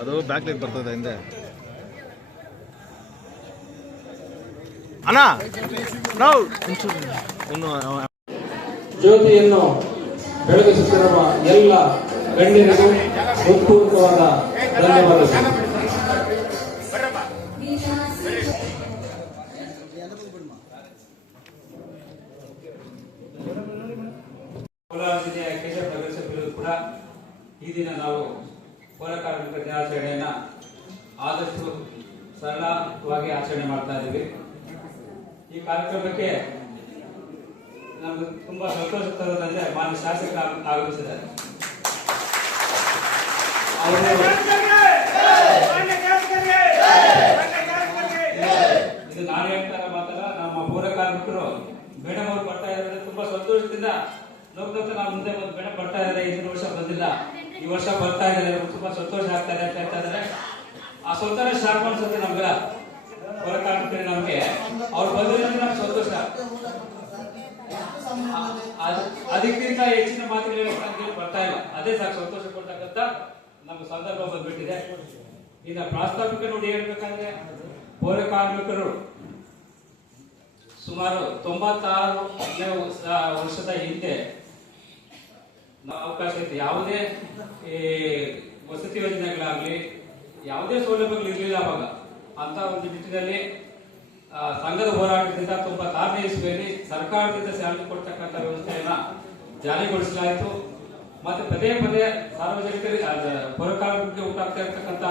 ಅದು back light ಬರ್ತದೆ ಹಿಂದೆ. ಅಣ್ಣ! ಜ್ಯೋತಿಯನ್ನು ಬೆಳಗಿಸುತ್ತಿರುವ ಎಲ್ಲ ಗಣ್ಯರಿಗೂ ಧನ್ಯವಾದಗಳು ಕೋಲಾರ ಜಿಲ್ಲೆಯ ಕೇಶವ ನಗರಸಭೆಯಲ್ಲೂ ಕೂಡ ಈ ದಿನ ನಾವು ಪೌರ ಕಾರ್ಮಿಕ ದಿನಾಚರಣೆಯನ್ನ ಆದಷ್ಟು ಸರಳವಾಗಿ ಆಚರಣೆ ಮಾಡ್ತಾ ಇದ್ದೀವಿ. ಈ ಕಾರ್ಯಕ್ರಮಕ್ಕೆ ನಮ್ಗೆ ತುಂಬಾ ಸಂತೋಷ ತರೋದಂದ್ರೆ ಮಾನ್ಯ ಶಾಸಕ ಆಗಮಿಸಿದ್ದಾರೆ. ಇದು ನಾನು ಹೇಳ್ತಾರ ಮಾತಲ್ಲ ನಮ್ಮ ಪೌರ ಕಾರ್ಮಿಕರು ಮೇಡಮ್ ಅವರು ಬರ್ತಾ ಇದ್ದಾರೆ ತುಂಬಾ ಸಂತೋಷದಿಂದ ನೋಡ್ಕೊಂತ ನಾವು ಮುಂದೆ ಬಂದು ಮೇಡಮ್ ಬರ್ತಾ ಇದ್ದಾರೆ ಇಂದಿನ ವರ್ಷ ಬಂದಿಲ್ಲ. ಈ ವರ್ಷ ಬರ್ತಾ ಇದ್ದಾರೆ ತುಂಬಾ ಸಂತೋಷ ಆಗ್ತಾ ಇದೆ ಅಂತ ಹೇಳ್ತಾ ಆ ಸಂತೋಷ ಶಾಕ್ ಅನ್ಸುತ್ತೆ ನಮ್ಗೆಲ್ಲ. ಕಾರ್ಮಿಕರಿಗೆ ನಮ್ಗೆ. ಅವ್ರು ಬಂದ್ರೆ ನಮ್ಗೆ ಸಂತೋಷ. ಅದ್- ಅದಕ್ಕಿಂತ ಹೆಚ್ಚಿನ ಮಾತುಗಳು ಬರ್ತಾ ಇಲ್ಲ. ಅದೇ ಸಾಕು, ಸಂತೋಷ ಕೊಡ್ತಕ್ಕಂತ ನಮ್ಗೆ ಸಂದರ್ಭ ಬಂದ್ಬಿಟ್ಟಿದೆ. ಇನ್ನ ಪ್ರಾಸ್ತಾವಿಕ ನೋಡಿ ಹೇಳ್ಬೇಕಂದ್ರೆ, ಪೌರ ಕಾರ್ಮಿಕರು ಸುಮಾರು ತೊಂಬತ್ತಾರು ವರ್ಷದ ಹಿಂದೆ ಅವಕಾಶ ಇತ್ತು. ಯಾವುದೇ ಈ ವಸತಿ ಯೋಜನೆಗಳಾಗ್ಲಿ ಯಾವುದೇ ಸೌಲಭ್ಯಗಳು ಇರಲಿಲ್ಲ ಅವಾಗ. ಅಂತ ಒಂದು ನಿಟ್ಟಿನಲ್ಲಿ ಸಂಘದ ಹೋರಾಟದಿಂದ ತುಂಬಾ ಕಾರ್ಯಸಭೆಯಲ್ಲಿ ಸರ್ಕಾರದಿಂದ ಸ್ಯಾಲರಿ ಕೊಡ್ತಕ್ಕಂಥ ವ್ಯವಸ್ಥೆಯನ್ನ ಜಾರಿಗೊಳಿಸಲಾಯಿತು. ಮತ್ತೆ ಪದೇ ಪದೇ ಸಾರ್ವಜನಿಕರಿಗೆ ಅದ, ಪೌರ ಕಾರ್ಮಿಕರಿಗೆ ಉಂಟಾಗ್ತಾ ಇರತಕ್ಕಂತ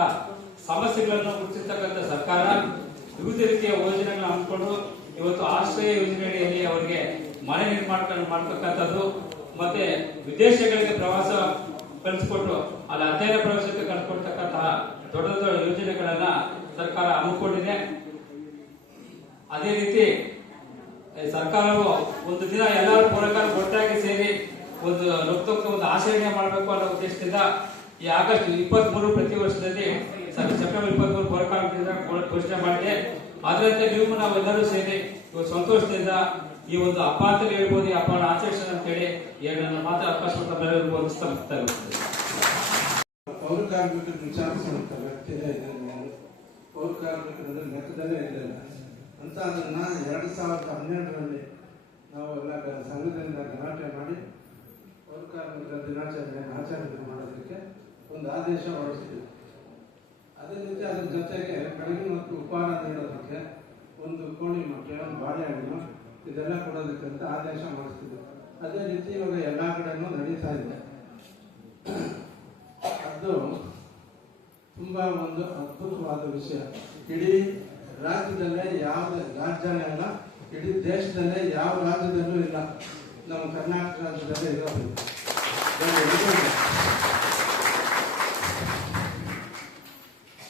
ಸಮಸ್ಯೆಗಳನ್ನು ಗುರುತಿಸ್ತಕ್ಕಂಥ ಸರ್ಕಾರ ವಿವಿಧ ರೀತಿಯ ಯೋಜನೆಗಳನ್ನ ಹಮ್ಮಿಕೊಂಡು ಇವತ್ತು ಆಶ್ರಯ ಯೋಜನೆಯಲ್ಲಿ ಅವರಿಗೆ ಮನೆ ನಿರ್ಮಾಣ ಮಾಡ್ತಕ್ಕಂಥದ್ದು. ಮತ್ತೆ ವಿದೇಶಗಳಿಗೆ ಪ್ರವಾಸ ಕಳಿಸ್ಕೊಟ್ಟು ಅಲ್ಲಿ ಅಧ್ಯಯನ ಪ್ರವೇಶಕ್ಕೆ ಕಳಿಸ್ಕೊಡ್ತಕ್ಕಂತಹ ದೊಡ್ಡ ದೊಡ್ಡ ಯೋಜನೆಗಳನ್ನ ಸರ್ಕಾರ ಹಮ್ಮಿಕೊಂಡಿದೆ. ಅದೇ ರೀತಿ ಸರ್ಕಾರವು ಒಂದು ದಿನ ಎಲ್ಲರೂ ಪೌರಕಾರ ಒಟ್ಟಾಗಿ ಸೇರಿ ಒಂದು ನೃತ್ಯಕ್ಕೆ ಒಂದು ಆಚರಣೆ ಮಾಡಬೇಕು ಅನ್ನೋ ಉದ್ದೇಶದಿಂದ ಈ ಆಗಸ್ಟ್ ಇಪ್ಪತ್ತ್ ಮೂರು ಪ್ರತಿ ವರ್ಷದಲ್ಲಿ ಸೆಪ್ಟೆಂಬರ್ ಇಪ್ಪತ್ತ್ ಮೂರು ಘೋಷಣೆ ಮಾಡಿದೆ. ಅದರಂತೆ ನೀವು ನಾವೆಲ್ಲರೂ ಸೇರಿ ಸಂತೋಷದಿಂದ ಈ ಒಂದು ಹಬ್ಬ ಅಂತ ಹೇಳ್ಬೋದು, ಈ ಹಬ್ಬನ ಆಚರಿಸೋಣ ಅಂತೇಳಿ ಎರಡು ನನ್ನ ಮಾತ್ರ ಅವಕಾಶ ವಂದಿಸ್ತಾ ಮುಕ್ತಾಯ ಮಾಡ್ತೀನಿ. ಪೌರ ಕಾರ್ಮಿಕರು ವಿಚಾರಿಸುವಂತ ನಾನು ಪೌರ ಕಾರ್ಮಿಕರಂದ್ರೆ ಲೆಕ್ಕದಲ್ಲೇ ಇರಲಿಲ್ಲ ಅಂತ ಅದನ್ನ ಎರಡು ಸಾವಿರದ ಹನ್ನೆರಡರಲ್ಲಿ ನಾವು ಎಲ್ಲ ಸಂಘದಿಂದ ಗಲಾಟೆ ಮಾಡಿ ಪೌರ ಕಾರ್ಮಿಕರ ದಿನಾಚರಣೆ ಆಚರಣೆ ಮಾಡೋದಕ್ಕೆ ಒಂದು ಆದೇಶ ಹೊರಡಿಸಿದ್ವಿ ಅದೇ ರೀತಿ ಅದ್ರ ಜೊತೆಗೆ ಬೆಳಗಿನ ಮತ್ತು ಉಪಹಾರ ನೀಡೋದಕ್ಕೆ ಒಂದು ಕೋಳಿ ಮೊಟ್ಟೆ ಒಂದು ಬಾಳೆಹಣ್ಣು ಇದೆಲ್ಲ ಕೊಡೋದಕ್ಕಂತ ಆದೇಶ ಮಾಡಿಸ್ತಿದ್ರು. ಅದೇ ರೀತಿ ಇವಾಗ ಎಲ್ಲ ಕಡೆನೂ ನಡೀತಾ ಇದೆ. ಅದು ತುಂಬ ಒಂದು ಅದ್ಭುತವಾದ ವಿಷಯ. ಇಡೀ ರಾಜ್ಯದಲ್ಲೇ ಯಾವ ರಾಜ್ಯನೇ ಅಲ್ಲ, ಇಡೀ ದೇಶದಲ್ಲೇ ಯಾವ ರಾಜ್ಯದಲ್ಲೂ ಇಲ್ಲ. ನಮ್ಮ ಕರ್ನಾಟಕ ರಾಜ್ಯದಲ್ಲೇ ಇರೋದು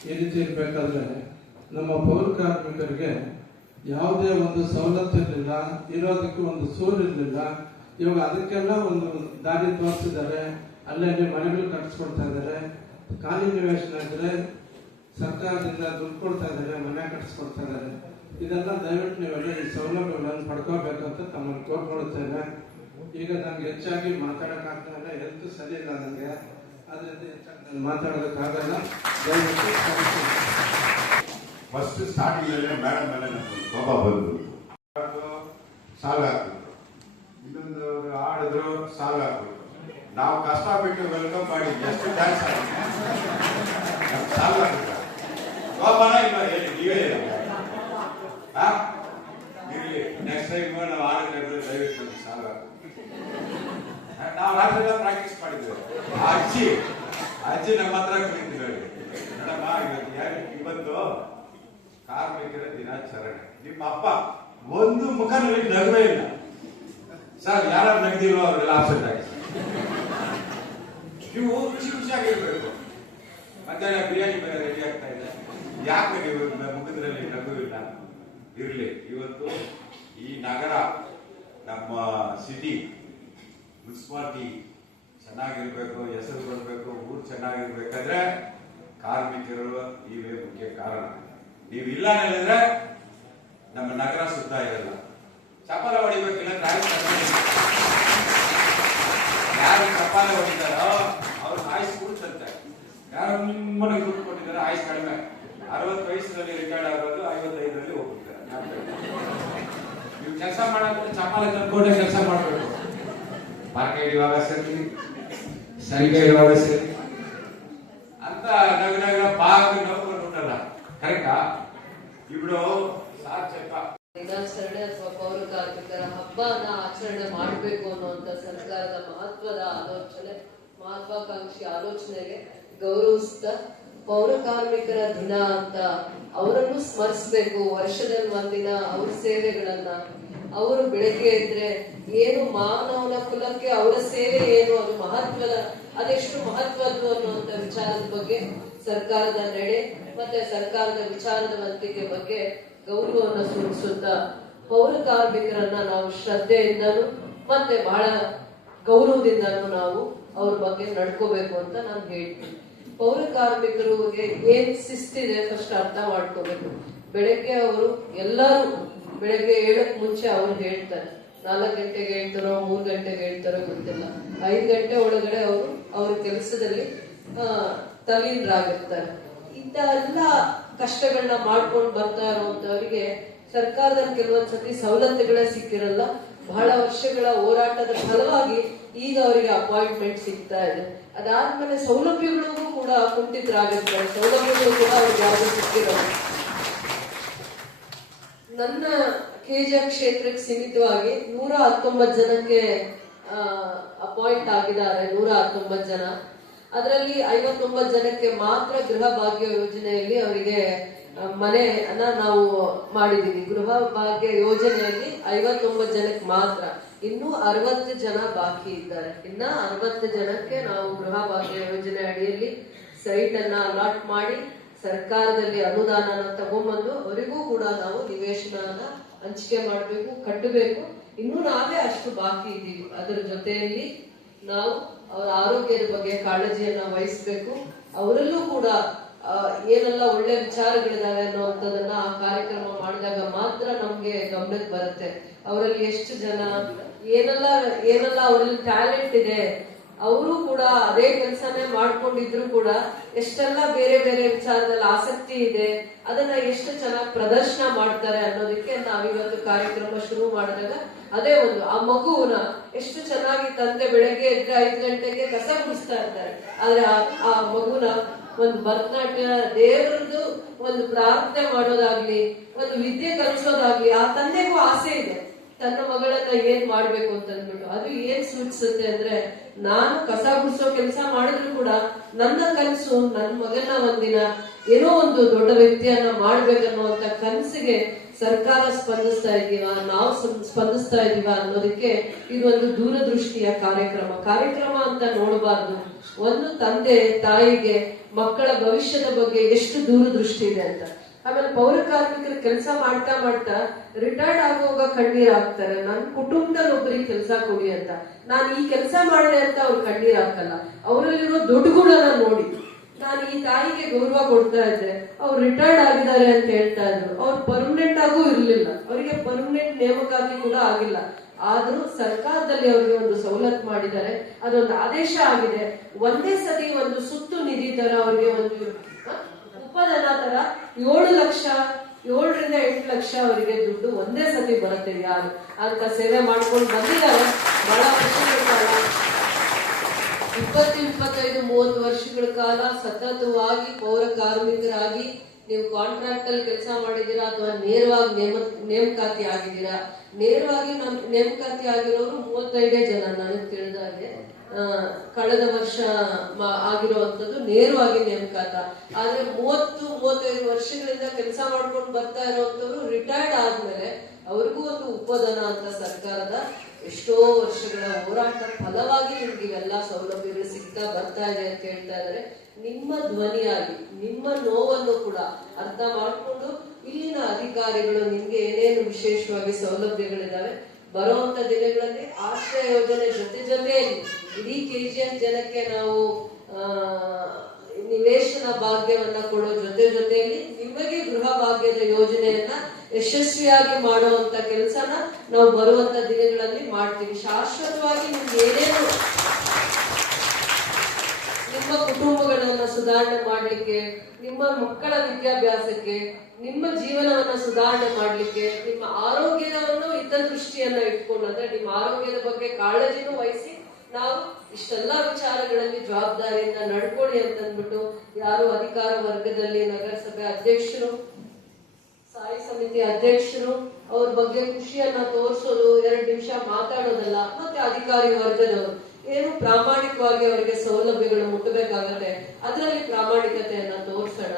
ಈ ರೀತಿ ಇರಬೇಕಾದ್ರೆ ನಮ್ಮ ಪೌರ ಕಾರ್ಮಿಕರಿಗೆ ಯಾವುದೇ ಒಂದು ಸವಲತ್ತು ಇರಲಿಲ್ಲ ಇರೋದಕ್ಕೆ ಒಂದು ಸೂರು ಇರಲಿಲ್ಲ ಇವಾಗ ಅದಕ್ಕೆಲ್ಲ ಒಂದು ದಾರಿ ತೋರಿಸಿದ್ದಾರೆ. ಅಲ್ಲಲ್ಲಿ ಮನೆಗಳು ಕಟ್ಟಿಸ್ಕೊಡ್ತಾ ಇದ್ದಾರೆ. ಖಾಲಿ ನಿವೇಶನ ಇದ್ರೆ ಸರ್ಕಾರದಿಂದ ದುಡ್ಡು ಕೊಡ್ತಾ ಇದ್ದಾರೆ, ಮನೆ ಕಟ್ಟಿಸ್ಕೊಡ್ತಾ ಇದ್ದಾರೆ. ಇದೆಲ್ಲ ದಯವಿಟ್ಟು ನೀವೆಲ್ಲ ಈ ಸೌಲಭ್ಯಗಳನ್ನು ಪಡ್ಕೋಬೇಕು ಅಂತ ತಮ್ಮನ್ನು ಕೋರ್ಕೊಳ್ತೇನೆ ಈಗ ನಂಗೆ ಹೆಚ್ಚಾಗಿ ಮಾತಾಡೋಕ್ಕಾಗ್ತಾ ಇಲ್ಲ ಸರಿ ಇಲ್ಲ ನನಗೆ ಅದರಿಂದ ಹೆಚ್ಚಾಗಿ ನಾನು ಮಾತಾಡೋದಕ್ಕಾಗಲ್ಲ. ದಯವಿಟ್ಟು. ಫಸ್ಟ್ ಸ್ಟಾರ್ಟಿಂಗ್ ಅಲ್ಲಿ ಮೇಡಮ್ ಮೇಲೆ ನನಗೆ ಕೋಪ ಬಂದು ಸಾಲ ಇನ್ನೊಂದು ಆಡಿದ್ರು ಸಾಲ ನಾವು ನಾವು ಕಷ್ಟಪಟ್ಟು ವೆಲ್ಕಮ್ ಮಾಡಿ ಎಷ್ಟು ಡ್ಯಾನ್ಸ್ ಸಾಲ ಹಾಕಿದ್ರು ಕೋಪನ ಇಲ್ಲ ನೀವೇ ಇರಲಿ. ನೆಕ್ಸ್ಟ್ ಟೈಮ್ ನಾವು ಆಡಿದ್ರೆ ದಯವಿಟ್ಟು ಸಾಲ ನಾವು ರಾತ್ರಿ ಪ್ರಾಕ್ಟೀಸ್ ಮಾಡಿದ್ವಿ. ಅಜ್ಜಿ ಅಜ್ಜಿ ನಮ್ಮ ಹತ್ರ ಕುಳಿತಿದ್ರು ಮೇಡಮ್ ಇವತ್ತು ಯಾರು, ಇವತ್ತು? ಕಾರ್ಮಿಕರ ದಿನಾಚರಣೆ. ನಿಮ್ಮ ಅಪ್ಪ ಒಂದು ಮುಖನಲ್ಲಿ ನಗುವೇ ಇಲ್ಲ. ಸರ್ ಯಾರು ನಗದಿಲ್ವೋ ಅವರೆಲ್ಲ ಆಪ್ಸೆಂಟ್ ಆಗಿ ನೀವು ಖುಷಿ ಖುಷಿಯಾಗಿರ್ಬೇಕು ಮಧ್ಯಾಹ್ನ ಬಿರಿಯಾನಿ ಬೇರೆ ರೆಡಿ ಆಗ್ತಾ ಇದೆ. ಯಾಕೆ ಮುಖದಲ್ಲಿ ನಗುವಿಲ್ಲ ಇರ್ಲಿ. ಇವತ್ತು ಈ ನಗರ ನಮ್ಮ ಸಿಟಿ ಮುನ್ಸಿಪಾಲಿಟಿ ಚೆನ್ನಾಗಿರ್ಬೇಕು, ಹೆಸರು ಬರಬೇಕು ಊರು ಚೆನ್ನಾಗಿರ್ಬೇಕಾದ್ರೆ ಕಾರ್ಮಿಕರು ಇವೇ ಮುಖ್ಯ ಕಾರಣ. ನೀವು ಇಲ್ಲ ಹೇಳಿದ್ರೆ ನಮ್ಮ ನಗರ ಸುತ್ತ ಇರಲ್ಲ. ಚಪ್ಪಲ ಹೊಡಿಬೇಕಿಲ್ಲ ಯಾರು ಚಪಾಲ ಹೊಡಿತಾರೋ ಅವ್ರು ಆಯ್ಸ್ ಕೂಡುತ್ತಂತೆ ಯಾರು ನಿಮ್ಮನೆ ದುಡ್ಡು ಕೊಟ್ಟಿದ್ದಾರೆ ಆಯ್ಸ್ ಕಡಿಮೆ. ಅರವತ್ತು ವಯಸ್ಸಿನಲ್ಲಿ ರಿಟೈರ್ಡ್ ಆಗೋದು ಐವತ್ತೈದರಲ್ಲಿ ಹೋಗ್ತಿದ್ದಾರೆ ನೀವು ಕೆಲಸ ಮಾಡಕ್ಕೆ ಚಪಾಲ ತಂದ್ಕೊಂಡೆ ಕೆಲಸ ಮಾಡಬೇಕು. ಪಾರ್ಕ್ ಇವಾಗ ಸರಿ ಸರಿಗೆ ಇವಾಗ ಸರಿ. ಅಂತ ನಗರ ನಗರ ಪಾರ್ಕ್ ನೌಕರು ಉಂಟಲ್ಲ. ಕರೆಕ್ಟಾ ಸಾರ್ಥಕ ದಿನಾಚರಣೆ ಅಥವಾ ಪೌರ ಕಾರ್ಮಿಕರ ಹಬ್ಬನ ಆಚರಣೆ ಮಾಡಬೇಕು ಅನ್ನುವಂತ ಸರ್ಕಾರದ ಮಹತ್ವದ ಆಲೋಚನೆ, ಮಹತ್ವಾಕಾಂಕ್ಷಿ ಆಲೋಚನೆಗೆ ಗೌರವಿಸ್ತಾ ಪೌರ ಕಾರ್ಮಿಕರ ದಿನ ಅಂತ ಅವರನ್ನು ಸ್ಮರಿಸಬೇಕು. ವರ್ಷದಲ್ಲಿ ಒಂದಿನ ಅವ್ರ ಸೇವೆಗಳನ್ನ. ಅವರು ಬೆಳಗ್ಗೆ ಇದ್ರೆ ಏನು ಮಾನವನ ಕುಲಕ್ಕೆ ಅವರ ಸೇವೆ ಏನು, ಅದು ಮಹತ್ವದ, ಅದೆಷ್ಟು ಮಹತ್ವದ್ದು ಅನ್ನುವಂತ ವಿಚಾರದ ಬಗ್ಗೆ ಸರ್ಕಾರದ ನಡೆ ಮತ್ತೆ ಸರ್ಕಾರದ ವಿಚಾರದ ವಂತಿಕೆ ಬಗ್ಗೆ ಗೌರವವನ್ನು ಸೂಚಿಸುತ್ತಾ ಪೌರ ಕಾರ್ಮಿಕರನ್ನ ನಾವು ಶ್ರದ್ಧೆಯಿಂದನೂ ಮತ್ತೆ ಬಹಳ ಗೌರವದಿಂದನೂ ನಾವು ಅವ್ರ ಬಗ್ಗೆ ನಡ್ಕೋಬೇಕು ಅಂತ ನಾನು ಹೇಳ್ತೀನಿ. ಪೌರ ಕಾರ್ಮಿಕರು ಏನ್ ಶಿಸ್ತಿದೆ ಫಸ್ಟ್ ಅರ್ಥ ಮಾಡ್ಕೋಬೇಕು. ಬೆಳಗ್ಗೆ ಅವರು ಎಲ್ಲರೂ ಬೆಳಗ್ಗೆ ಏಳಕ್ ಮುಂಚೆ ಅವ್ರು ಹೇಳ್ತಾರೆ. ನಾಲ್ಕು ಗಂಟೆಗೆ ಹೇಳ್ತಾರೋ, ಮೂರ್ ಗಂಟೆಗೆ ಹೇಳ್ತಾರೋ ಗೊತ್ತಿಲ್ಲ. ಐದು ಗಂಟೆ ಒಳಗಡೆ ಅವರು ಅವ್ರ ಕೆಲಸದಲ್ಲಿ ತಲ್ಲೀನರಾಗಿರ್ತಾರೆ. ಇಂಥ ಎಲ್ಲ ಕಷ್ಟಗಳನ್ನ ಮಾಡ್ಕೊಂಡು ಬರ್ತಾ ಇರುವಂತವರಿಗೆ ಸರ್ಕಾರದ ಕೆಲವೊಂದ್ಸತಿ ಸವಲತ್ತುಗಳೇ ಸಿಕ್ಕಿರಲ್ಲ. ಬಹಳ ವರ್ಷಗಳ ಹೋರಾಟದ ಫಲವಾಗಿ ಈಗ ಅವರಿಗೆ ಅಪಾಯಿಂಟ್ಮೆಂಟ್ ಸಿಗ್ತಾ ಇದೆ. ಅದಾದ್ಮೇಲೆ ಸೌಲಭ್ಯಗಳಿಗೂ ಕೂಡ ಕುಂಠಿತರಾಗಿರ್ತಾರೆ. ಸೌಲಭ್ಯಗಳು ಕೂಡ ಅವ್ರಿಗೆ ಯಾವುದು ಸಿಕ್ಕಿರಲ್ಲ. ನನ್ನ ಕೆಜ ಕ್ಷೇತ್ರಕ್ಕೆ ಸೀಮಿತವಾಗಿ ನೂರ ಹತ್ತೊಂಬತ್ತು ಜನಕ್ಕೆ ಅಪಾಯಿಂಟ್ ಆಗಿದ್ದಾರೆ. ನೂರ ಹತ್ತೊಂಬತ್ತು ಜನ. ಅದರಲ್ಲಿ ಐವತ್ತೊಂಬತ್ತು ಜನಕ್ಕೆ ಮಾತ್ರ ಗೃಹ ಭಾಗ್ಯ ಯೋಜನೆಯಲ್ಲಿ ಅವರಿಗೆ ಮನೆ ಮನೆಯನ್ನ ನಾವು ಮಾಡಿದೀವಿ. ಗೃಹ ಭಾಗ್ಯ ಯೋಜನೆಯಲ್ಲಿ ಐವತ್ತೊಂಬತ್ತು ಜನಕ್ಕೆ ಮಾತ್ರ. ಇನ್ನು ಅರವತ್ತು ಜನ ಬಾಕಿ ಇದ್ದಾರೆ. ಇನ್ನ ಅರವತ್ತು ಜನಕ್ಕೆ ನಾವು ಗೃಹ ಭಾಗ್ಯ ಯೋಜನೆ ಅಡಿಯಲ್ಲಿ ಸೈಟ್ ಅನ್ನ ಅಲಾಟ್ ಮಾಡಿ ಸರ್ಕಾರದಲ್ಲಿ ಅನುದಾನನ ತಗೊಂಬಂದು ಅವರಿಗೂ ಕೂಡ ನಾವು ನಿವೇಶನನ ಹಂಚಿಕೆ ಮಾಡಬೇಕು, ಕಟ್ಟಬೇಕು. ಇನ್ನು ನಾವೇ ಅಷ್ಟು ಬಾಕಿ ಇದ್ದೀವಿ. ಅದರ ಜೊತೆಯಲ್ಲಿ ನಾವು ಅವರ ಆರೋಗ್ಯದ ಬಗ್ಗೆ ಕಾಳಜಿಯನ್ನ ವಹಿಸ್ಬೇಕು. ಅವರಲ್ಲೂ ಕೂಡ ಏನೆಲ್ಲ ಒಳ್ಳೆ ವಿಚಾರಗಳಿದಾವೆ ಅನ್ನುವಂಥದ್ದನ್ನ ಆ ಕಾರ್ಯಕ್ರಮ ಮಾಡಿದಾಗ ಮಾತ್ರ ನಮ್ಗೆ ಗಮನಕ್ಕೆ ಬರುತ್ತೆ. ಅವರಲ್ಲಿ ಎಷ್ಟು ಜನ, ಏನೆಲ್ಲ ಏನೆಲ್ಲ ಅವರಲ್ಲಿ ಟ್ಯಾಲೆಂಟ್ ಇದೆ ಅವರು ಕೂಡ ಅದೇ ಕೆಲಸನೇ ಮಾಡ್ಕೊಂಡಿದ್ರು ಕೂಡ ಎಷ್ಟೆಲ್ಲ ಬೇರೆ ಬೇರೆ ವಿಚಾರದಲ್ಲಿ ಆಸಕ್ತಿ ಇದೆ, ಅದನ್ನ ಎಷ್ಟು ಚೆನ್ನಾಗಿ ಪ್ರದರ್ಶನ ಮಾಡ್ತಾರೆ ಅನ್ನೋದಕ್ಕೆ ನಾವಿವತ್ತು ಕಾರ್ಯಕ್ರಮ ಶುರು ಮಾಡಿದಾಗ ಅದೇ ಒಂದು, ಆ ಮಗುವನ್ನ ಎಷ್ಟು ಚೆನ್ನಾಗಿ ತಂದೆ ಬೆಳಗ್ಗೆ ಎದ್ರೆ ಐದು ಗಂಟೆಗೆ ಕಸ ಗುಡಿಸ್ತಾ ಇರ್ತಾರೆ. ಆದ್ರೆ ಆ- ಮಗುನ ಒಂದು ಭರತನಾಟ್ಯ ದೇವರದ್ದು ಒಂದು ಪ್ರಾರ್ಥನೆ ಮಾಡೋದಾಗ್ಲಿ, ಒಂದು ವಿದ್ಯೆ ಕಲಿಸೋದಾಗ್ಲಿ, ಆ ತಂದೆಗೂ ಆಸೆ ಇದೆ. ತನ್ನ ಮಗಳನ್ನ ಏನ್ ಮಾಡ್ಬೇಕು ಅಂತ ಅಂದ್ಬಿಟ್ಟು, ಅದು ಏನ್ ಸೂಚಿಸುತ್ತೆ ಅಂದ್ರೆ, ನಾನು ಕಸ ಗುಡಿಸೋ ಕೆಲಸ ಮಾಡಿದ್ರು ಕೂಡ ನನ್ನ ಕನಸು, ನನ್ನ ಮಗನ ಒಂದಿನ ಏನೋ ಒಂದು ದೊಡ್ಡ ವ್ಯಕ್ತಿಯನ್ನ ಮಾಡ್ಬೇಕನ್ನುವಂತ ಕನಸಿಗೆ ಸರ್ಕಾರ ಸ್ಪಂದಿಸ್ತಾ ಇದೀವ, ನಾವು ಸ್ಪ- ಸ್ಪಂದಿಸ್ತಾ ಇದೀವ ಅನ್ನೋದಕ್ಕೆ ಇದೊಂದು ದೂರದೃಷ್ಟಿಯ ಕಾರ್ಯಕ್ರಮ. ಕಾರ್ಯಕ್ರಮ ಅಂತ ನೋಡಬಾರ್ದು. ಒಂದು ತಂದೆ ತಾಯಿಗೆ ಮಕ್ಕಳ ಭವಿಷ್ಯದ ಬಗ್ಗೆ ಎಷ್ಟು ದೂರದೃಷ್ಟಿ ಇದೆ ಅಂತ. ಆಮೇಲೆ ಪೌರ ಕಾರ್ಮಿಕರು ಕೆಲಸ ಮಾಡ್ತಾ ಮಾಡ್ತಾ ರಿಟೈರ್ಡ್ ಆಗುವಾಗ ಕಣ್ಣೀರ್ ನನ್ನ ಕುಟುಂಬದಲ್ಲಿ ಒಬ್ಬರಿಗೆ ಕೆಲಸ ಕೊಡಿ ಅಂತ. ನಾನು ಈ ಕೆಲಸ ಮಾಡಿದೆ ಅಂತ ಅವ್ರು ಕಣ್ಣೀರ್ ಹಾಕಲ್ಲ ಅವರಲ್ಲಿರೋ ದೊಡ್ಡ ಗುಣನ ನೋಡಿ. ನಾನು ಈ ತಾಯಿಗೆ ಗೌರವ ಕೊಡ್ತಾ ಇದ್ದೆ. ಅವ್ರು ರಿಟೈರ್ಡ್ ಆಗಿದ್ದಾರೆ ಅಂತ ಹೇಳ್ತಾ ಇದ್ರು. ಅವ್ರು ಪರ್ಮನೆಂಟ್ ಆಗೂ ಇರ್ಲಿಲ್ಲ. ಅವರಿಗೆ ಪರ್ಮನೆಂಟ್ ನೇಮಕಾತಿ ಕೂಡ ಆಗಿಲ್ಲ. ಆದ್ರೂ ಸರ್ಕಾರದಲ್ಲಿ ಅವರಿಗೆ ಒಂದು ಸವಲತ್ತು ಮಾಡಿದ್ದಾರೆ. ಅದೊಂದು ಆದೇಶ ಆಗಿದೆ. ಒಂದೇ ಸತಿ ಒಂದು ಸುತ್ತು ನಿಧಿ ತರ ಅವರಿಗೆ ಒಂದು ಉಪಧನ ತರ ಏಳು ಲಕ್ಷ, ಏಳರಿಂದ ಎಂಟು ಲಕ್ಷ ಅವರಿಗೆ ದುಡ್ಡು ಒಂದೇ ಸತಿ ಬರುತ್ತೆ ಯಾರು. ಅಂತ ಸೇವೆ ಮಾಡ್ಕೊಂಡು ಬಂದಿದ್ದಾರೆ. ಬಹಳ ಖುಷಿ ಇಪ್ಪತ್ತು, ಇಪ್ಪತ್ತೈದು, ಮೂವತ್ತು ವರ್ಷಗಳ ಕಾಲ ಸತತವಾಗಿ ಪೌರ ಕಾರ್ಮಿಕರಾಗಿ ನೀವು ಕಾಂಟ್ರಾಕ್ಟ್ ಅಲ್ಲಿ ಕೆಲಸ ಮಾಡಿದ್ದೀರಾ ಅಥವಾ ನೇರವಾಗಿ ನೇಮ, ನೇಮಕಾತಿ ಆಗಿದ್ದೀರಾ? ನೇರವಾಗಿ ನಮ್, ನೇಮಕಾತಿ ಆಗಿರೋರು ಮೂವತ್ತೈದೇ ಜನ, ನನಗೆ ತಿಳಿದಾಗೆ ಕಳೆದ ವರ್ಷ ಆಗಿರುವಂತದ್ದು ನೇರವಾಗಿ ನೇಮಕಾತ. ಆದ್ರೆ ಮೂವತ್ತು, ಮೂವತ್ತೈದು ವರ್ಷಗಳಿಂದ ಕೆಲಸ ಮಾಡ್ಕೊಂಡು ಬರ್ತಾ ಇರುವಂತವ್ರು ರಿಟೈರ್ಡ್ ಆದ್ಮೇಲೆ ಅವ್ರಿಗೂ ಒಂದು ಉಪಧನ ಅಂತ ಸರ್ಕಾರದ ಎಷ್ಟೋ ವರ್ಷಗಳ ಹೋರಾಟ ಫಲವಾಗಿ ನಿಮ್ಗೆ ಇವೆಲ್ಲ ಸೌಲಭ್ಯಗಳು ಸಿಗ್ತಾ ಬರ್ತಾ ಇದೆ ಅಂತ ಹೇಳ್ತಾ ಇದ್ದಾರೆ ನಿಮ್ಮ ಧ್ವನಿಯಾಗಿ, ನಿಮ್ಮ ನೋವನ್ನು ಕೂಡ ಅರ್ಥ ಮಾಡಿಕೊಂಡು ಇಲ್ಲಿನ ಅಧಿಕಾರಿಗಳು ನಿಮ್ಗೆ ಏನೇನು ವಿಶೇಷವಾಗಿ ಸೌಲಭ್ಯಗಳಿದಾವೆ ಬರುವಂತ ದಿನಗಳಲ್ಲಿ ಆಶ್ರಯ ಯೋಜನೆ ಜೊತೆ ಜೊತೆಯಲ್ಲಿ ಇಡೀ ಕೆಜಿಎಫ್ ಜನಕ್ಕೆ ನಾವು ನಿವೇಶನ ಭಾಗ್ಯವನ್ನ ಕೊಡೋ ಜೊತೆ ಜೊತೆಯಲ್ಲಿ ನಿಮಗೆ ಗೃಹ ಭಾಗ್ಯದ ಯೋಜನೆಯನ್ನ ಯಶಸ್ವಿಯಾಗಿ ಮಾಡುವಂತ ಕೆಲಸನ ನಾವು ಬರುವಂತ ದಿನಗಳಲ್ಲಿ ಮಾಡ್ತೀವಿ. ಶಾಶ್ವತವಾಗಿ ನಿಮ್ಗೆ ಏನೇನು ನಿಮ್ಮ ಕುಟುಂಬಗಳನ್ನ ಸುಧಾರಣೆ ಮಾಡ್ಲಿಕ್ಕೆ, ನಿಮ್ಮ ಮಕ್ಕಳ ವಿದ್ಯಾಭ್ಯಾಸಕ್ಕೆ, ನಿಮ್ಮ ಜೀವನವನ್ನ ಸುಧಾರಣೆ ಮಾಡ್ಲಿಕ್ಕೆ, ನಿಮ್ಮ ಆರೋಗ್ಯವನ್ನು ಹಿತದೃಷ್ಟಿಯನ್ನ ಇಟ್ಕೊಂಡು, ಅಂದ್ರೆ ನಿಮ್ಮ ಆರೋಗ್ಯದ ಬಗ್ಗೆ ಕಾಳಜಿನೂ ವಹಿಸಿ ನಾವು ಇಷ್ಟೆಲ್ಲ ವಿಚಾರಗಳಲ್ಲಿ ಜವಾಬ್ದಾರಿಯಿಂದ ನಡ್ಕೊಳ್ಳಿ ಅಂತಂದ್ಬಿಟ್ಟು ಯಾರು ಅಧಿಕಾರ ವರ್ಗದಲ್ಲಿ ನಗರಸಭೆ ಅಧ್ಯಕ್ಷರು, ಸ್ಥಾಯಿ ಸಮಿತಿ ಅಧ್ಯಕ್ಷರು, ಅವ್ರ ಬಗ್ಗೆ ಖುಷಿಯನ್ನ ತೋರಿಸೋದು, ಎರಡು ನಿಮಿಷ ಮಾತಾಡೋದಲ್ಲ, ಮತ್ತೆ ಅಧಿಕಾರಿ ವರ್ಗದವರು. ಏನು ಪ್ರಾಮಾಣಿಕವಾಗಿ ಅವರಿಗೆ ಸೌಲಭ್ಯಗಳು ಮುಟ್ಟಬೇಕಾಗತ್ತೆ? ಅದರಲ್ಲಿ ಪ್ರಾಮಾಣಿಕತೆಯನ್ನ ತೋರಿಸೋಣ.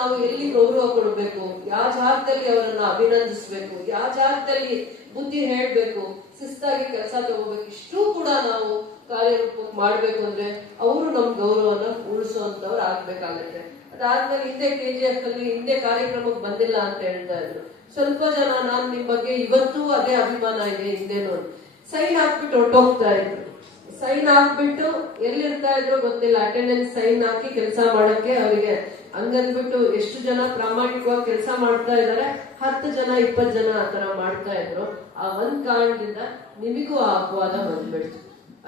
ನಾವು ಎಲ್ಲಿ ಗೌರವ ಕೊಡಬೇಕು? ಯಾವ ಜಾಗದಲ್ಲಿ ಅವರನ್ನ ಅಭಿನಂದಿಸ್ಬೇಕು? ಯಾವ ಜಾಗದಲ್ಲಿ ಬುದ್ಧಿ ಹೇಳ್ಬೇಕು? ಶಿಸ್ತಾಗಿ ಕೆಲಸ ತಗೋಬೇಕು? ಇಷ್ಟು ಕೂಡ ನಾವು ಕಾರ್ಯರೂಪಕ್ಕೆ ಮಾಡ್ಬೇಕು ಅಂದ್ರೆ ಅವರು ನಮ್ ಗೌರವನ ಉಳಿಸುವಂತವ್ರು ಆಗ್ಬೇಕಾಗತ್ತೆ. ಅದಾದ್ಮೇಲೆ ಹಿಂದೆ ಕೆಜಿಎಫ್ ಅಲ್ಲಿ ಹಿಂದೆ ಕಾರ್ಯಕ್ರಮಕ್ಕೆ ಬಂದಿಲ್ಲ ಅಂತ ಹೇಳ್ತಾ ಇದ್ರು. ಸ್ವಲ್ಪ ಜನ, ನಾನ್ ನಿಮ್ ಬಗ್ಗೆ ಇವತ್ತೂ ಅದೇ ಅಭಿಮಾನ ಇದೆ ಹಿಂದೆನೂ ಸೈನ್ ಹಾಕ್ಬಿಟ್ಟು ಹೊರ್ಟೋಗ್ತಾ ಇದ್ರು. ಸೈನ್ ಹಾಕ್ಬಿಟ್ಟು ಎಲ್ಲಿರ್ತಾ ಇದ್ರು ಗೊತ್ತಿಲ್ಲ. ಅಟೆಂಡೆನ್ಸ್ ಸೈನ್ ಹಾಕಿ ಕೆಲಸ ಮಾಡಕ್ಕೆ ಅವರಿಗೆ ಹಂಗಂದ್ಬಿಟ್ಟು ಎಷ್ಟು ಜನ ಪ್ರಾಮಾಣಿಕವಾಗಿ ಕೆಲಸ ಮಾಡ್ತಾ ಇದಾರೆ, ಹತ್ತು ಜನ, ಇಪ್ಪತ್ತು ಜನ ಆತರ ಮಾಡ್ತಾ ಇದ್ರು. ಆ ಒಂದ್ ಕಾರಣದಿಂದ ನಿಮಗೂ ಆ ಅಪವಾದ ಬಂದ್ಬಿಡ್ತು.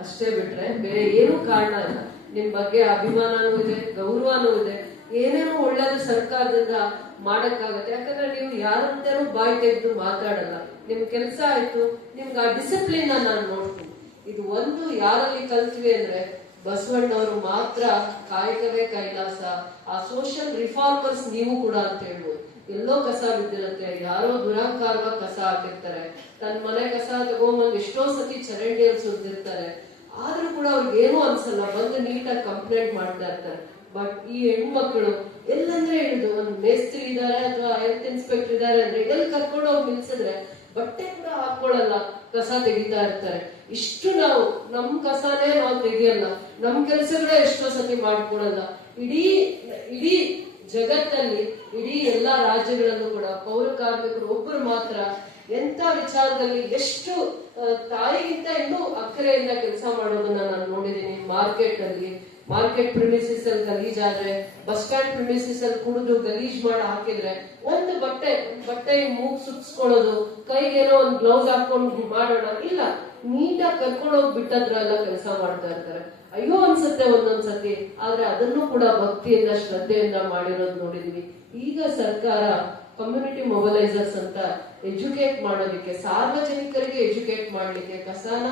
ಅಷ್ಟೇ ಬಿಟ್ರೆ ಬೇರೆ ಏನು ಕಾರಣ ಇಲ್ಲ. ನಿಮ್ ಬಗ್ಗೆ ಅಭಿಮಾನನೂ ಇದೆ, ಗೌರವನೂ ಇದೆ. ಏನೇನೋ ಒಳ್ಳೇದು ಸರ್ಕಾರದಿಂದ ಮಾಡಕ್ಕಾಗತ್ತೆ. ಯಾಕಂದ್ರೆ ನೀವು ಯಾರಂತಾರು ಬಾಯಿ ತೆಗೆದು ಮಾತಾಡಲ್ಲ. ನಿಮ್ ಕೆಲಸ ಆಯ್ತು, ನಿಮ್ಗೆ ಆ ಡಿಸಿಪ್ಲಿನ್ ನಾನು ನೋಡ್ತೀನಿ. ಇದು ಒಂದು ಯಾರಲ್ಲಿ ಕಲ್ತ್ವಿ ಅಂದ್ರೆ ಬಸವಣ್ಣವರು ಮಾತ್ರ ಕಾಯಕವೇ ಕೈಲಾಸ. ಆ ಸೋಷಿಯಲ್ ರಿಫಾರ್ಮರ್ಸ್ ನೀವು ಕೂಡ ಅಂತ ಹೇಳ್ಬೋದು. ಎಲ್ಲೋ ಕಸ ಬಿದ್ದಿರುತ್ತೆ, ಯಾರೋ ದುರಂಕಾರವಾಗಿ ಕಸ ಹಾಕಿರ್ತಾರೆ. ತನ್ನ ಮನೆ ಕಸ ತಗೊಂಬಂದು ಎಷ್ಟೋ ಸತಿ ಚರಂಡಿಯಲ್ಲಿ ಸುರಿದಿರ್ತಾರೆ. ಆದ್ರೂ ಕೂಡ ಅವ್ರಿಗೆ ಏನೂ ಅನ್ಸಲ್ಲ, ಬಂದು ನೀಟಾಗಿ ಕಂಪ್ಲೇಂಟ್ ಮಾಡ್ತಾ ಇರ್ತಾರೆ. ಬಟ್ ಈ ಹೆಣ್ಮಕ್ಳು ಎಲ್ಲಂದ್ರೆ ಹಿಡಿದು ಒಂದು ಮೇಸ್ತ್ರಿ ಇದಾರೆ ಅಥವಾ ಹೆಲ್ತ್ ಇನ್ಸ್ಪೆಕ್ಟರ್ ಇದಾರೆ ಅಂದ್ರೆ, ಎಲ್ಲಿ ಕರ್ಕೊಂಡು ಹೋಗಿ ನಿಲ್ಸಿದ್ರೆ ಬಟ್ಟೆ ಕೂಡ ಹಾಕೊಳ್ಳಲ್ಲ, ಕಸ ತೆಗಿತಾ ಇರ್ತಾರೆ. ಇಷ್ಟು ನಾವು, ನಮ್ ಕಸನೇ ನಾವು ತೆಗಿಯಲ್ಲ. ನಮ್ ಕೆಲಸಗಳೇ ಎಷ್ಟೋ ಸತಿ ಮಾಡ್ಕೊಡಲ್ಲ ಇಡೀ ಇಡೀ ಜಗತ್ತಲ್ಲಿ, ಇಡೀ ಎಲ್ಲಾ ರಾಜ್ಯಗಳಲ್ಲೂ ಕೂಡ ಪೌರ ಕಾರ್ಮಿಕರು ಒಬ್ಬರು ಮಾತ್ರ ಎಂತ ವಿಚಾರದಲ್ಲಿ ಎಷ್ಟು ತಾಯಿಗಿಂತ ಇನ್ನೂ ಅಕ್ಕರೆಯಿಂದ ಕೆಲಸ ಮಾಡೋದನ್ನ ನಾನು ನೋಡಿದೀನಿ ಮಾರ್ಕೆಟ್ ಅಲ್ಲಿ ಮಾರ್ಕೆಟ್ ಪ್ರಿಮಿಸಿಸ್ ಅಲ್ಲಿ ಗಲೀಜ್ ಆದ್ರೆ ಬಸ್ ಸ್ಟ್ಯಾಂಡ್ ಪ್ರಿಮಿಸಿಸ್ ಅಲ್ಲಿ ಕುಡಿದು ಗಲೀಜ್ ಮಾಡಿ ಹಾಕಿದ್ರೆ, ಒಂದು ಬಟ್ಟೆ ಬಟ್ಟೆ ಮೂಗ್ ಸುತ್ಸ್ಕೊಳ್ಳೋದು ಕೈಗೇನೋ ಒಂದು ಗ್ಲೌಸ್ ಹಾಕೊಂಡು ಮಾಡೋಣ, ಇಲ್ಲ, ನೀಟಾಗಿ ಕರ್ಕೊಂಡು ಹೋಗಿ ಬಿಟ್ಟದ್ರ ಎಲ್ಲ ಕೆಲಸ ಮಾಡ್ತಾ ಇರ್ತಾರೆ. ಅಯ್ಯೋ ಅನ್ಸುತ್ತೆ ಒಂದೊಂದ್ಸತಿ, ಆದ್ರೆ ಅದನ್ನು ಕೂಡ ಭಕ್ತಿಯಿಂದ, ಶ್ರದ್ಧೆಯಿಂದ ಮಾಡಿರೋದು ನೋಡಿದೀವಿ. ಈಗ ಸರ್ಕಾರ ಕಮ್ಯುನಿಟಿ ಮೊಬಲೈಸರ್ಸ್ ಅಂತ ಎಜುಕೇಟ್ ಮಾಡೋದಿಕ್ಕೆ, ಸಾರ್ವಜನಿಕರಿಗೆ ಎಜುಕೇಟ್ ಮಾಡ್ಲಿಕ್ಕೆ ಕಸನ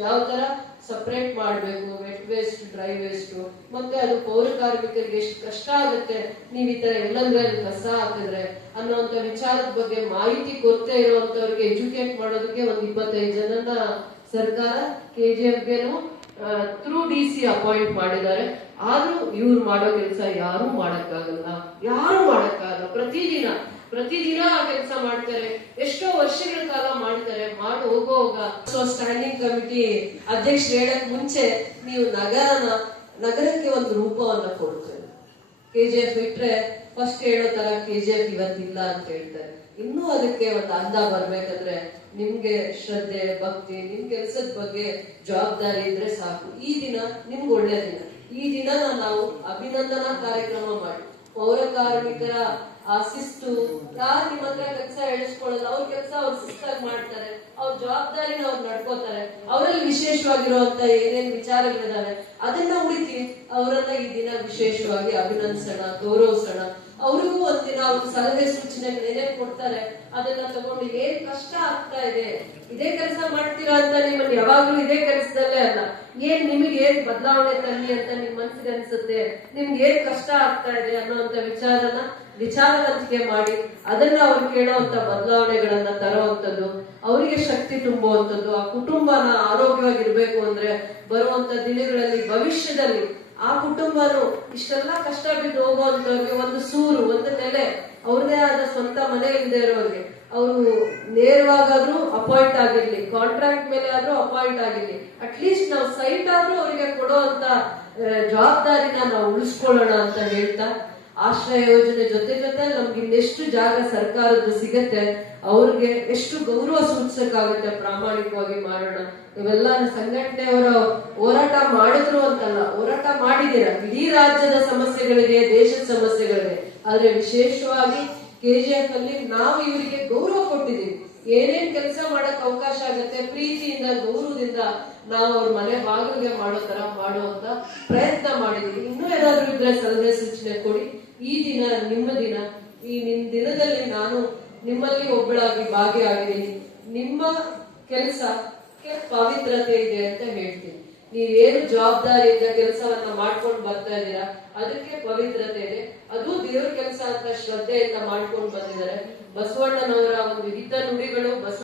ಯಾವ ತರ ಸಪ್ರೇಟ್ ಮಾಡ್ಬೇಕು ವೆಟ್ ವೇಸ್ಟ್ ಡ್ರೈ ವೇಸ್ಟ್ ಮತ್ತೆ ಅದು ಪೌರ ಕಾರ್ಮಿಕರಿಗೆ ಎಷ್ಟು ಕಷ್ಟ ಆಗುತ್ತೆ, ನೀವ್ ಈ ತರ ಎಲ್ಲಂದ್ರೆ ಕಸ ಹಾಕಿದ್ರೆ ಅನ್ನೋಂತ ವಿಚಾರದ ಬಗ್ಗೆ ಮಾಹಿತಿ ಗೊತ್ತೇ ಇರುವಂತವ್ರಿಗೆ ಎಜುಕೇಟ್ ಮಾಡೋದಕ್ಕೆ ಒಂದ್ ಇಪ್ಪತ್ತೈದು ಜನನ ಸರ್ಕಾರ ಕೆ ಜಿ ಎಫ್ಗೆನು ಥ್ರೂ ಡಿ ಸಿ ಅಪಾಯಿಂಟ್ ಮಾಡಿದ್ದಾರೆ. ಆದ್ರೂ ಇವ್ರು ಮಾಡೋ ಕೆಲಸ ಯಾರು ಮಾಡಕ್ಕಾಗಲ್ಲ. ಯಾರು ಮಾಡಕ್ಕಾಗಲ್ಲ. ಪ್ರತಿದಿನ ಪ್ರತಿದಿನ ಆ ಕೆಲಸ ಮಾಡ್ತಾರೆ. ಎಷ್ಟೋ ವರ್ಷಗಳ ಕಾಲ ಮಾಡ್ತಾರೆ. ಮಾಡಿ ಹೋಗುವಾಗ ಸೊ ಸ್ಟ್ಯಾಂಡಿಂಗ್ ಕಮಿಟಿ ಅಧ್ಯಕ್ಷರು ಹೇಳಕ್ ಮುಂಚೆ ನೀವು ನಗರನ, ನಗರಕ್ಕೆ ಒಂದು ರೂಪವನ್ನ ಕೊಡ್ತಾರೆ. ಕೆಜಿಎಫ್ ಬಿಟ್ರೆ ಫಸ್ಟ್ ಹೇಳೋ ತರ ಕೆಜಿಎಫ್ ಇವತ್ತಿಲ್ಲ ಅಂತ ಹೇಳ್ತಾರೆ. ಇನ್ನೂ ಅದಕ್ಕೆ ಒಂದು ಅಂದ ಬರ್ಬೇಕಂದ್ರೆ ನಿಮ್ಗೆ ಶ್ರದ್ಧೆ, ಭಕ್ತಿ, ನಿಮ್ ಕೆಲ್ಸದ ಬಗ್ಗೆ ಜವಾಬ್ದಾರಿ ಇದ್ರೆ ಸಾಕು. ಈ ದಿನ ನಿಮ್ಗೆ ಒಳ್ಳೆ ದಿನ. ಈ ದಿನ ನಾವು ಅಭಿನಂದನಾ ಕಾರ್ಯಕ್ರಮ ಮಾಡಿ. ಪೌರ ಕಾರ್ಮಿಕರ ಶಿಸ್ತು, ಯಾರು ನಿಮ್ಮ ಹತ್ರ ಕೆಲಸ ಹೇಳಿಸ್ಕೊಳ್ಳಲ್ಲ ಅವ್ರ ಕೆಲಸ ಅವ್ರು ಶಿಸ್ತಾಗಿ ಮಾಡ್ತಾರೆ, ಅವ್ರ ಜವಾಬ್ದಾರಿನ ಅವ್ರು ನಡ್ಕೋತಾರೆ, ಅವರಲ್ಲಿ ವಿಶೇಷವಾಗಿರುವಂತ ಏನೇನ್ ವಿಚಾರಗಳಿದಾವೆ, ಅದನ್ನ ಉಳಿತಿ ಅವರನ್ನ ಈ ದಿನ ವಿಶೇಷವಾಗಿ ಅಭಿನಂದಿಸೋಣ ಗೌರವಿಸೋಣ. ಅವ್ರಿಗೂ ಒಂದಿನ ಒಂದು ಸಲಹೆ ಸೂಚನೆ ಏನೇನ್ ಕೊಡ್ತಾರೆ, ಅದನ್ನ ತಗೊಂಡು ಏನ್ ಕಷ್ಟ ಆಗ್ತಾ ಇದೆ, ಇದೇ ಕೆಲಸ ಮಾಡ್ತೀರಾ ಅಂತ ನಿಮ್ಮನ್ನ ಯಾವಾಗ್ಲೂ ಇದೇ ಕೆಲಸದಲ್ಲೇ ಅಲ್ಲ, ಏನ್ ನಿಮಗೆ ಏನ್ ಬದಲಾವಣೆ ತನ್ನಿ ಅಂತ ನಿಮ್ ಮನ್ಸಿಗೆ ಅನ್ಸುತ್ತೆ, ನಿಮ್ಗೆ ಏನ್ ಕಷ್ಟ ಆಗ್ತಾ ಇದೆ ಅನ್ನೋಂತ ವಿಚಾರನ ವಿಚಾರದಂತಿಕೆ ಮಾಡಿ, ಅದನ್ನ ಅವ್ರು ಕೇಳೋವಂತ ಬದಲಾವಣೆಗಳನ್ನ ತರುವಂತದ್ದು ಅವರಿಗೆ ಶಕ್ತಿ ತುಂಬುವಂತದ್ದು ಆ ಕುಟುಂಬನ ಆರೋಗ್ಯವಾಗಿರ್ಬೇಕು ಅಂದ್ರೆ ಬರುವಂತ ದಿನಗಳಲ್ಲಿ, ಭವಿಷ್ಯದಲ್ಲಿ ಆ ಕುಟುಂಬನು ಇಷ್ಟೆಲ್ಲ ಕಷ್ಟ ಬಿದ್ದು ಹೋಗುವಂತವ್ರಿಗೆ ಒಂದು ಸೂರು, ಒಂದು ನೆಲೆ, ಅವ್ರದೇ ಆದ ಸ್ವಂತ ಮನೆ ಇಲ್ಲದೆ ಇರೋರಿಗೆ, ಅವರು ನೇರವಾಗಾದ್ರೂ ಅಪಾಯಿಂಟ್ ಆಗಿರ್ಲಿ ಕಾಂಟ್ರಾಕ್ಟ್ ಮೇಲೆ ಆದ್ರೂ ಅಪಾಯಿಂಟ್ ಆಗಿರ್ಲಿ ಅಟ್ಲೀಸ್ಟ್ ನಾವು ಸೈಟ್ ಆದ್ರೂ ಅವರಿಗೆ ಕೊಡುವಂತ ಜವಾಬ್ದಾರಿನ ನಾವು ಉಳಿಸ್ಕೊಳ್ಳೋಣ ಅಂತ ಹೇಳ್ತಾ ಆಶ್ರಯ ಯೋಜನೆ ಜೊತೆ ಜೊತೆ ನಮ್ಗೆ ಇನ್ನೆಷ್ಟು ಜಾಗ ಸರ್ಕಾರದ್ದು ಸಿಗತ್ತೆ, ಅವ್ರಿಗೆ ಎಷ್ಟು ಗೌರವ ಸೂಚಿಸಕ್ಕಾಗುತ್ತೆ ಪ್ರಾಮಾಣಿಕವಾಗಿ ಮಾಡೋಣ. ಇವೆಲ್ಲ ಸಂಘಟನೆಯವರ ಹೋರಾಟ ಮಾಡಿದ್ರು ಅಂತಲ್ಲ, ಹೋರಾಟ ಮಾಡಿದೀರ ಇಡೀ ರಾಜ್ಯದ ಸಮಸ್ಯೆಗಳಿಗೆ, ದೇಶದ ಸಮಸ್ಯೆಗಳಿಗೆ. ಆದ್ರೆ ವಿಶೇಷವಾಗಿ ಕೆಜಿಎಫ್ ಅಲ್ಲಿ ನಾವು ಇವರಿಗೆ ಗೌರವ ಕೊಟ್ಟಿದ್ದೀವಿ. ಏನೇನ್ ಕೆಲಸ ಮಾಡಕ್ ಅವಕಾಶ ಆಗತ್ತೆ, ಪ್ರೀತಿಯಿಂದ, ಗೌರವದಿಂದ ನಾವು ಅವ್ರ ಮನೆ ಬಾಗಿಲಿಗೆ ಮಾಡೋ ತರ ಮಾಡುವಂತ ಪ್ರಯತ್ನ ಮಾಡಿದೀವಿ ಇನ್ನೂ ಏನಾದ್ರು ಇದ್ರೆ ಸಲಹೆ ಸೂಚನೆ ಕೊಡಿ. ಈ ದಿನ, ನಿಮ್ಮ ದಿನ, ಈ ನಿಮ್ ದಿನದಲ್ಲಿ ನಾನು ನಿಮ್ಮಲ್ಲಿ ಒಬ್ಬಳಾಗಿ ಭಾಗಿಯಾಗಿದ್ದೀನಿ. ನಿಮ್ಮ ಕೆಲಸಕ್ಕೆ ಪವಿತ್ರತೆ ಇದೆ ಅಂತ ಹೇಳ್ತೀನಿ. ನೀವೇನು ಜವಾಬ್ದಾರಿಯಿಂದ ಕೆಲಸವನ್ನ ಮಾಡ್ಕೊಂಡು ಬರ್ತಾ ಇದ್ದೀರಾ? ಅದಕ್ಕೆ ಪವಿತ್ರತೆ ಇದೆ. ಅದು ದೇವ್ರ ಕೆಲಸ ಅಂತ ಶ್ರದ್ಧೆಯಿಂದ ಮಾಡ್ಕೊಂಡು ಬಂದಿದ್ದಾರೆ. ಬಸವಣ್ಣನವರ ಒಂದು ಹಿತ ನುಡಿಗಳು ಬಸವ